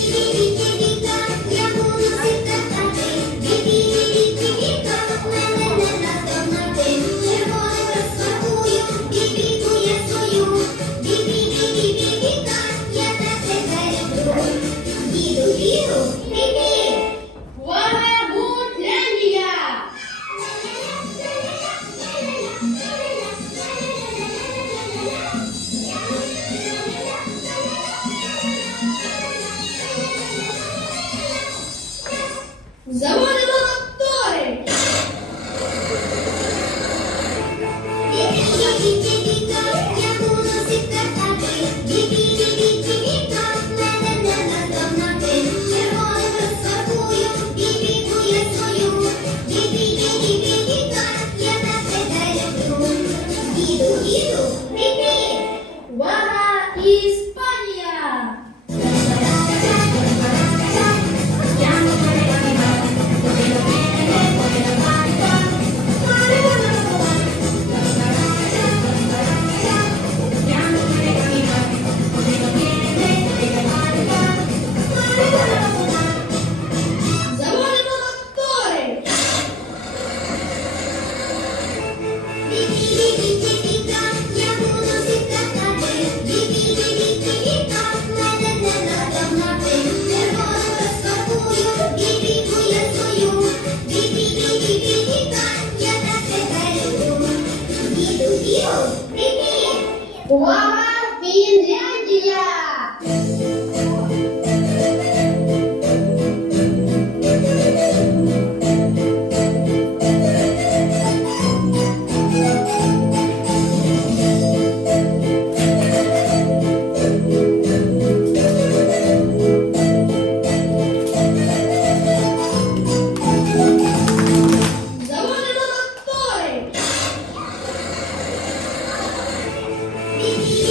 Música 什么？Wow.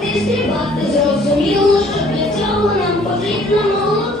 Ти співати. Зрозуміло, що для цього нам потрібно молоко.